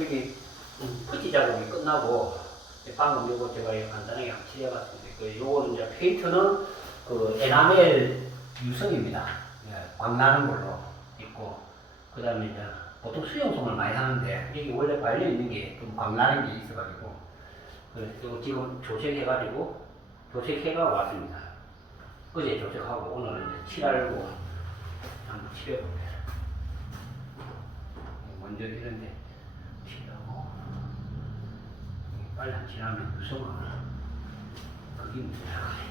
여기 푸티 작업이 끝나고 방금 요거 제가 간단하게 칠해봤습니다. 요거는 이제 페인트는 그 에나멜 유성입니다. 예, 광나는 걸로 있고, 그 다음에 이제 보통 수용성을 많이 하는데 여기 원래 발려 있는 게 좀 광나는 게 있어가지고, 그리고 지금 조색해가지고 조색해가 왔습니다. 어제 조색하고 오늘은 이제 칠하려고 한번 칠해볼게요. 먼저 이런데 칠하고 빨리 안 칠하면 무서워. 그게 문제야.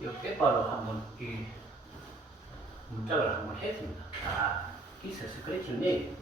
이 빼바로 한번 이 문짝을 한번 했습니다. 있어 스크래치인데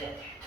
쳐야 되겠다.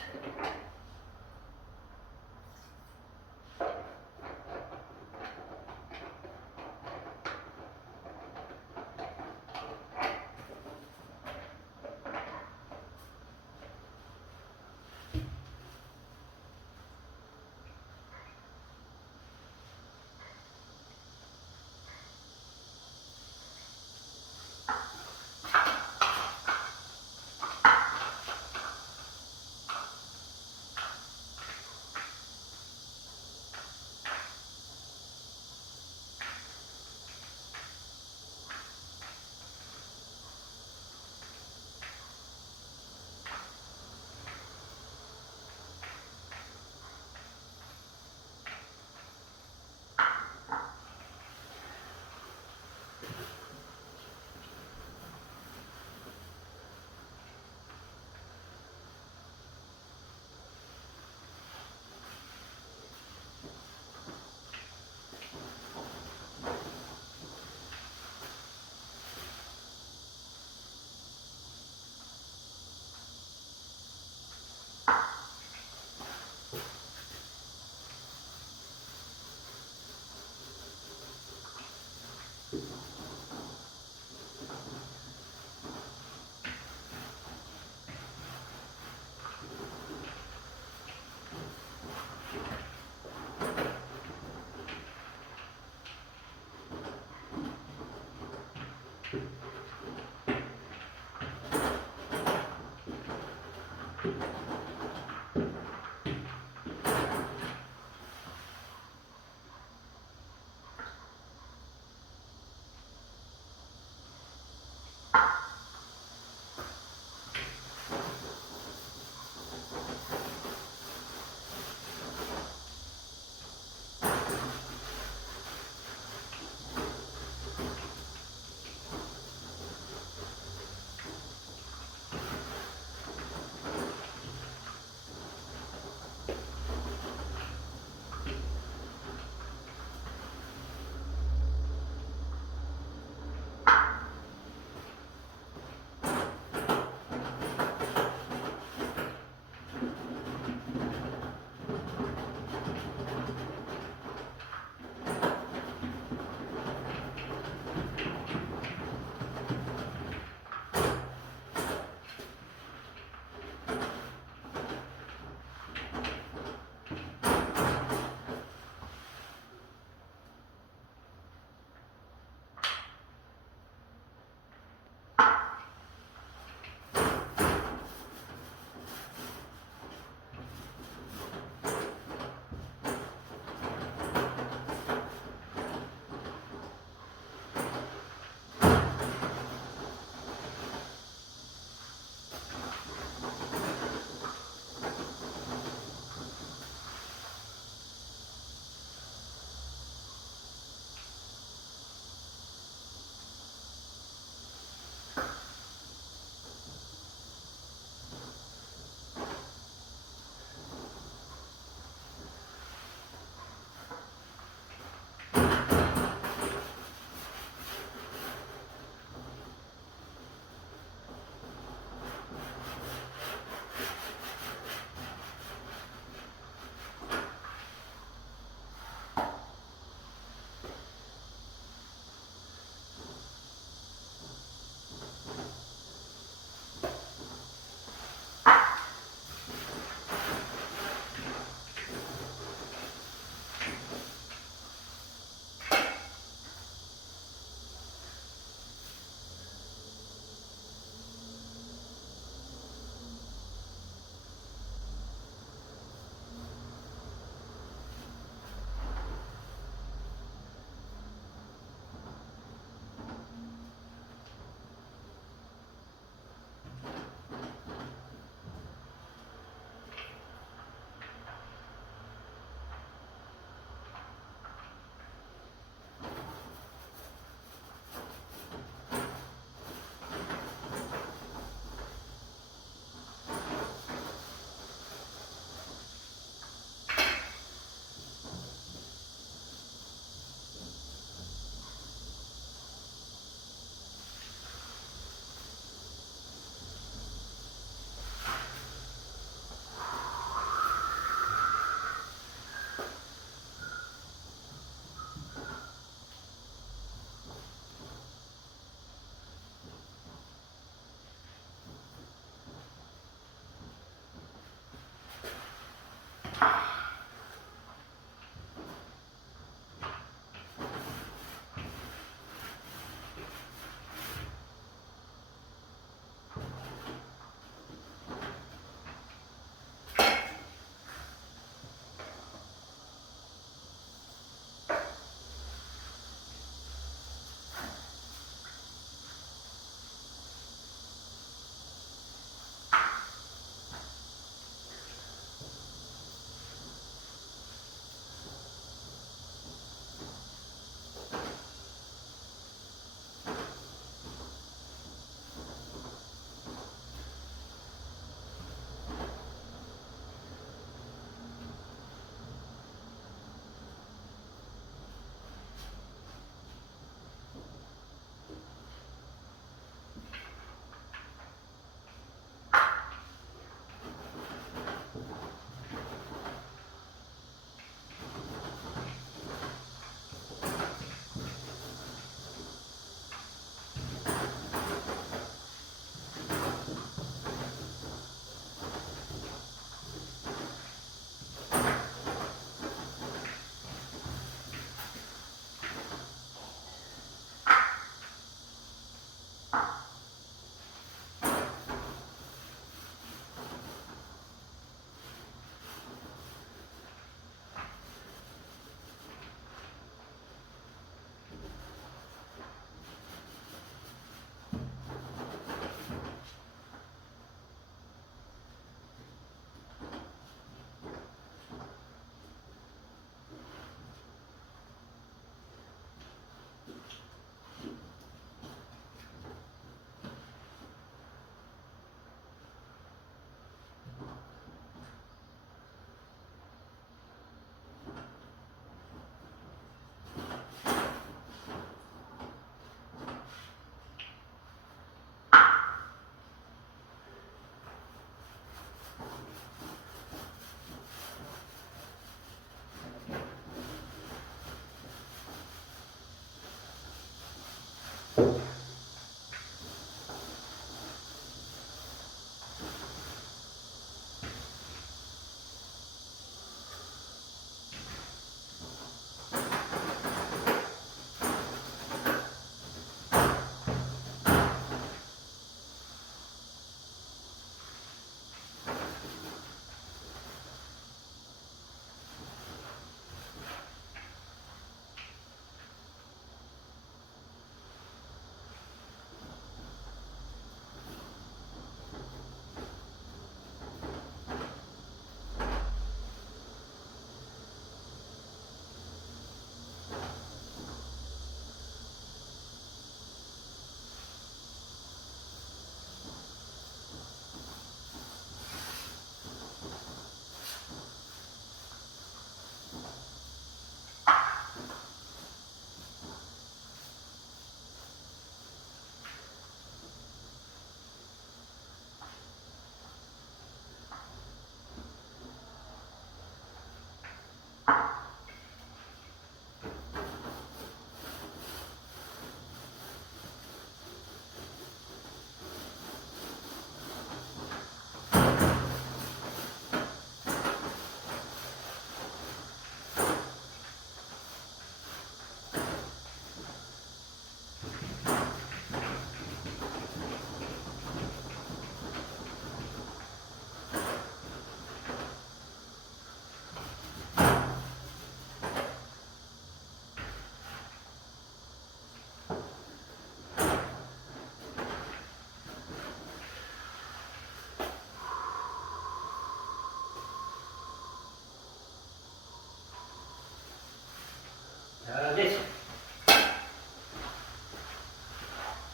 자, 됐어.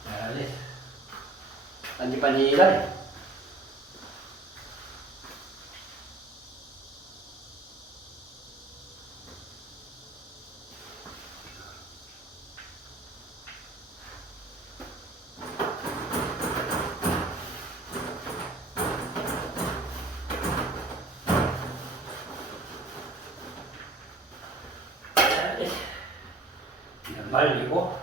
자, 됐어. 반질반질하네. 자, 됐어. 이제 말리고.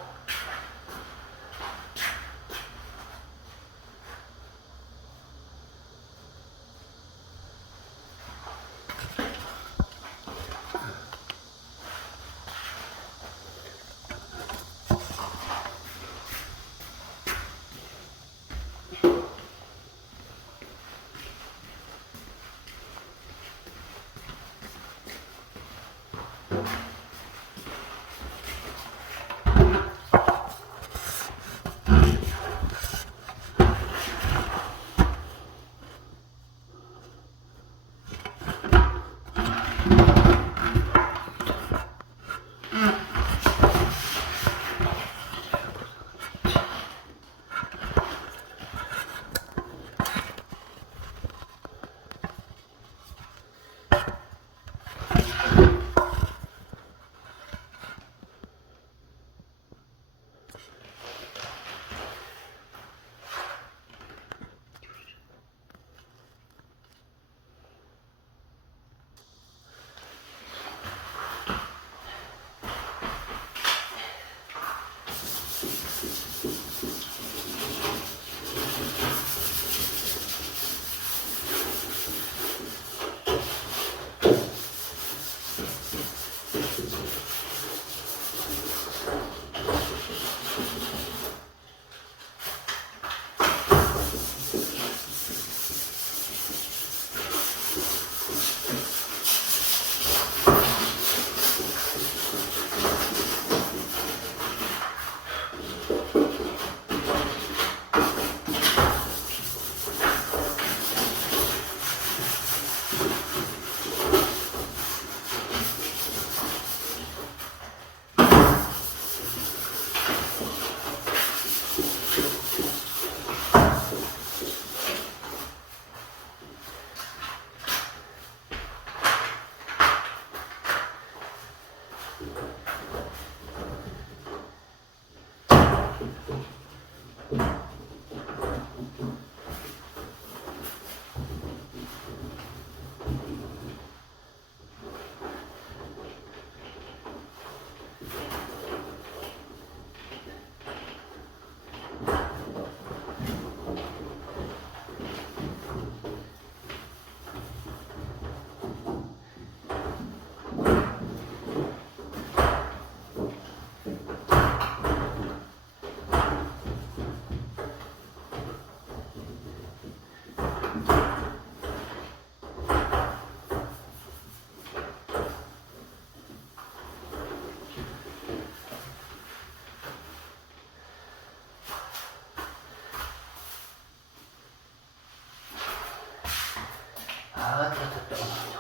아, 됐다.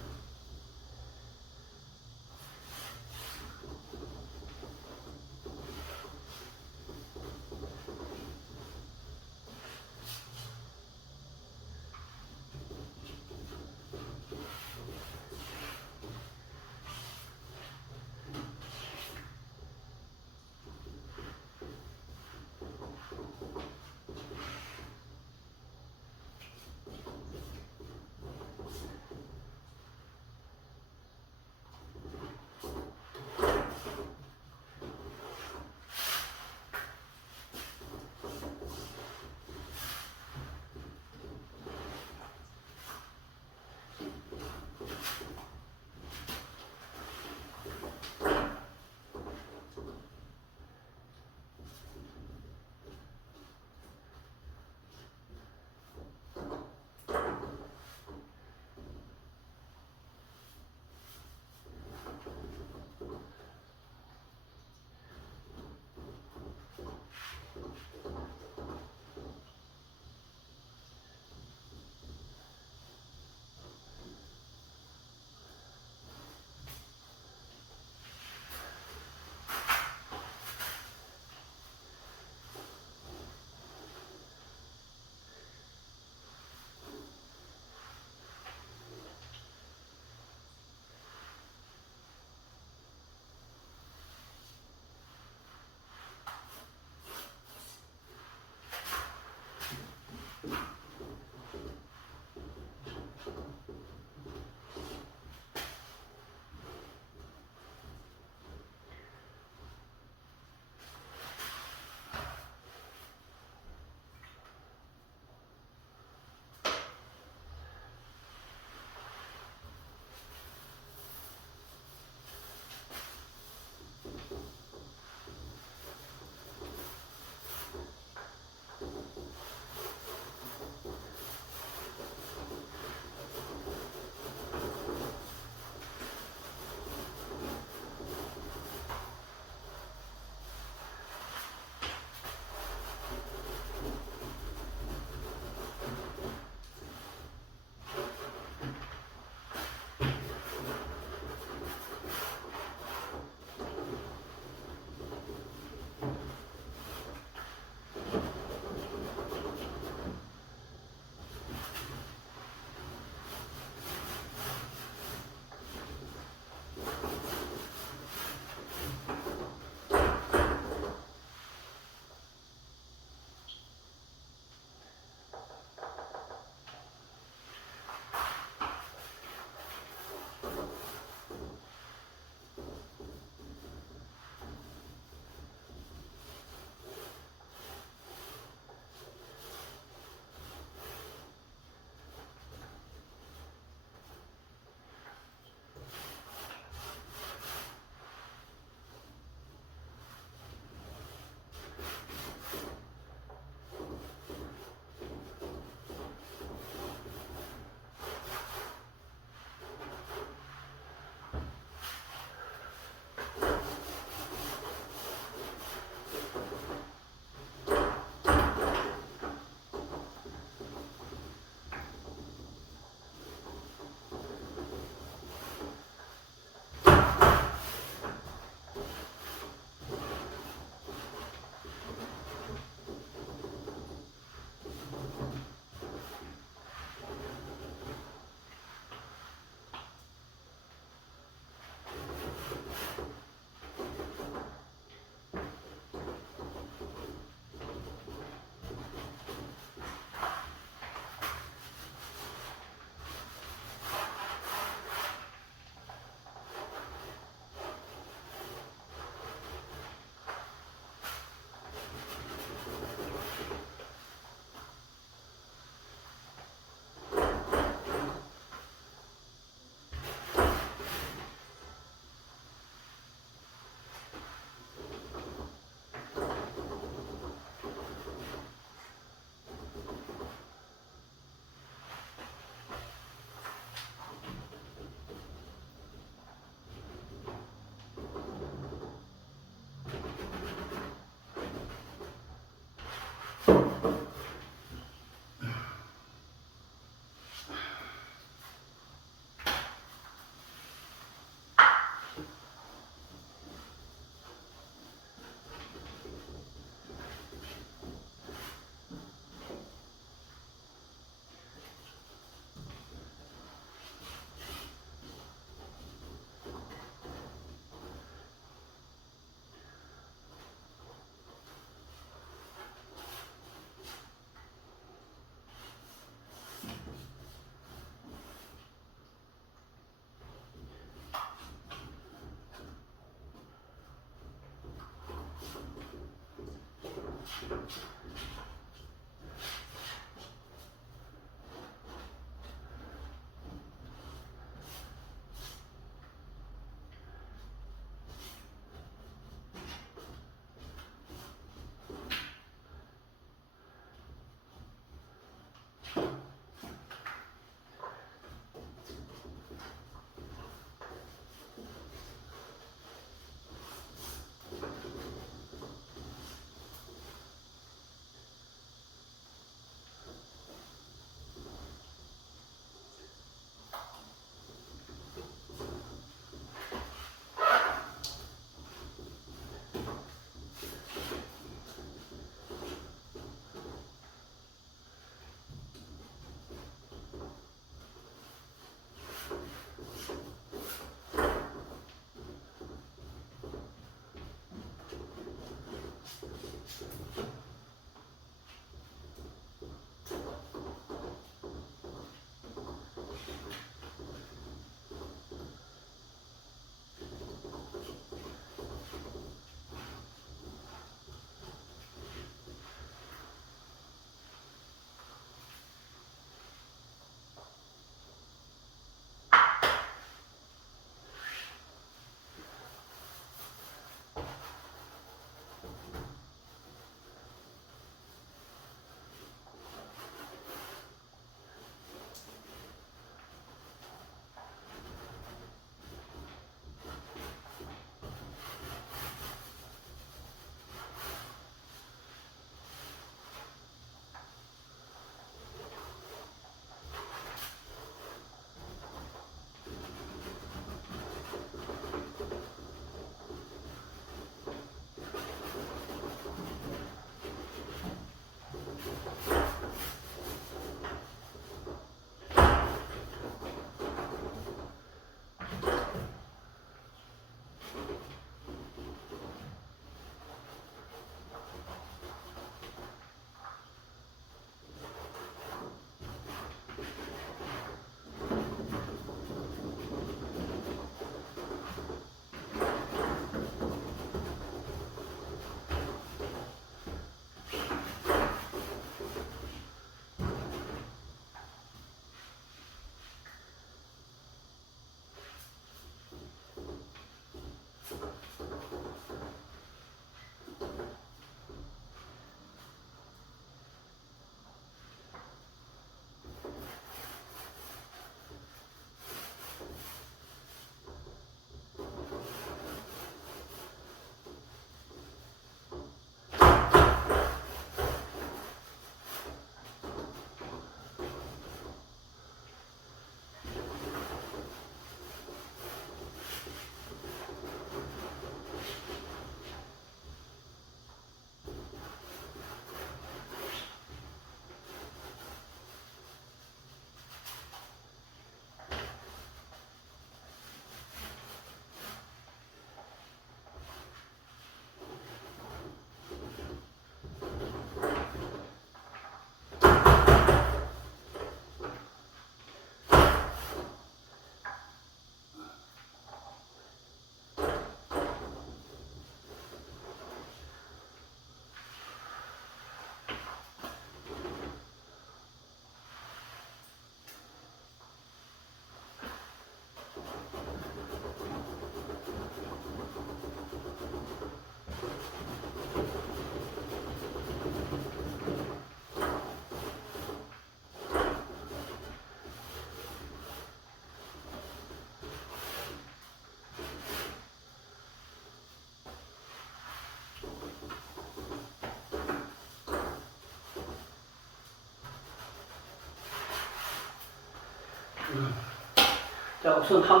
자, 우선 한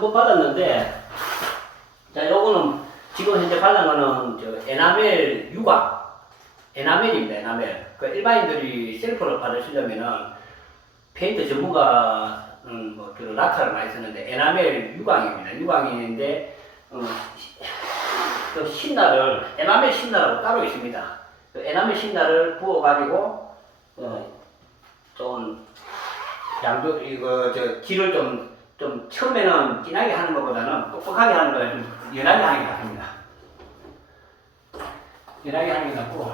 번 받았는데, 자, 요거는 지금 현재 발란 거는 저 에나멜 유광, 에나멜입니다, 에나멜. 그 일반인들이 셀프로 받으시려면은 페인트 전문가는 뭐 주로 라카를 많이 쓰는데 에나멜 유광입니다. 유광인데, 그 신나를, 에나멜 신나라고 따로 있습니다. 그 에나멜 신나를 부어가지고, 좀, 양도, 길을 좀 처음에는 진하게 하는 것보다는 뻑뻑하게 하는 거에 좀 연하게 하는 게 낫습니다. 연하게 하는 게 낫고,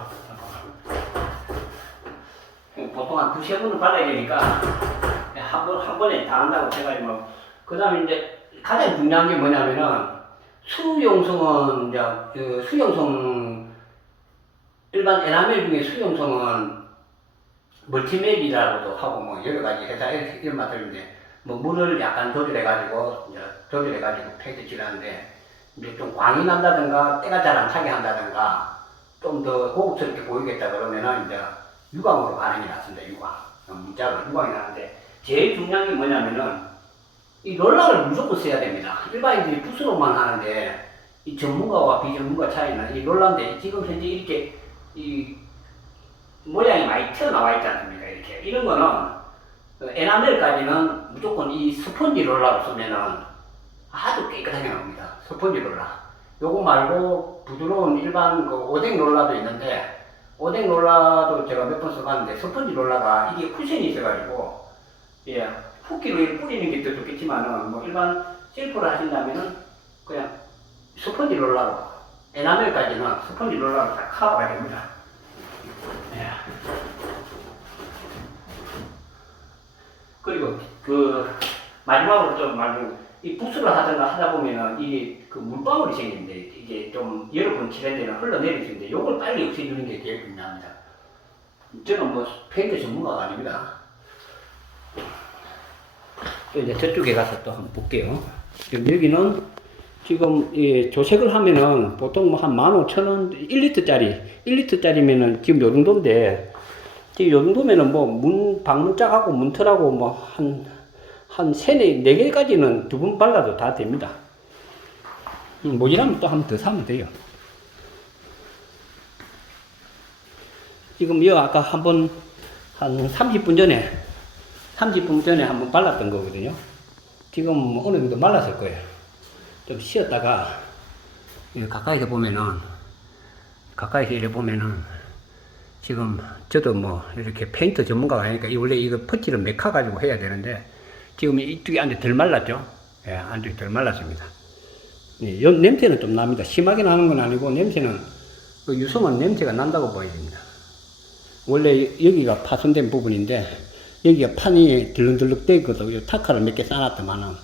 보통 한 두세 번은 발라야 되니까 한 번에 다 한다고 해가지고 그 다음에 이제 가장 중요한 게 뭐냐면은 수용성은 이제 그 수용성 일반 에나멜 중에 수용성은 멀티멜이라고도 하고 뭐 여러 가지 회사 이런 맛들인데 뭐 물을 약간 조절해가지고 페인트 칠하는데 이제 좀 광이 난다든가 때가 잘 안 차게 한다든가 좀 더 고급스럽게 보이겠다 그러면은 이제 유광으로 반응이 났습니다. 유광 문자로 유광이 나는데 제일 중요한 게 뭐냐면은 이 롤러를 무조건 써야 됩니다. 일반인들이 붓으로만 하는데 이 전문가와 비전문가 차이는 이 롤러인데 지금 현재 이렇게 이 모양이 많이 튀어나와 있지 않습니까? 이렇게 이런 거는 에나멜까지는 무조건 이 스펀지 롤러로 쓰면은 아주 깨끗하게 나옵니다. 스펀지 롤러. 요거 말고 부드러운 일반 그 오뎅 롤러도 있는데 오뎅 롤러도 제가 몇 번 써봤는데 스펀지 롤러가 이게 쿠션이 있어가지고 예 붓기로 이렇게 뿌리는 게 더 좋겠지만은 뭐 일반 셀프를 하신다면은 그냥 스펀지 롤러로 에나멜까지는 스펀지 롤러로 다 커버가 됩니다. 예. 그리고 그 마지막으로 좀 말하면 이 붓으로 하든가 하다 보면은 이게 그 물방울이 생기는데 이게 좀 여러 번 칠한 데는 흘러내릴 수 있는데 요걸 빨리 없애주는 게 제일 중요합니다. 저는 뭐 페인트 전문가가 아닙니다. 또 이제 저쪽에 가서 또 한번 볼게요. 지금 여기는 지금 이 조색을 하면은 보통 뭐 한 15,000원 1리터짜리면은 지금 요 정도인데 지금 요 정도면은 뭐 방문짝하고 문틀하고 뭐 한 4개까지는 두 번 발라도 다 됩니다. 모자라면 또 한 번 더 사면 돼요. 지금 여 아까 한번 한 30분 전에 한번 발랐던 거거든요. 지금 어느 정도 말랐을 거예요. 좀 쉬었다가 가까이서 이래 보면은 지금 저도 뭐 이렇게 페인트 전문가가 아니니까 원래 이거 퍼치를 메카 가지고 해야 되는데 지금 이쪽이 안에 덜 말랐죠? 예, 안쪽이 덜 말랐습니다. 예, 냄새는 좀 납니다. 심하게 나는 건 아니고 냄새는 그 유성은 냄새가 난다고 보여집니다. 원래 여기가 파손된 부분인데 여기가 판이 들렁들렁 떼 있거든요. 타카를 몇 개 쌓아놨더만은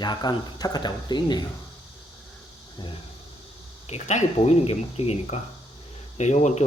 약간 타카 자국도 있네요. 예, 깨끗하게 보이는 게 목적이니까 요건 좀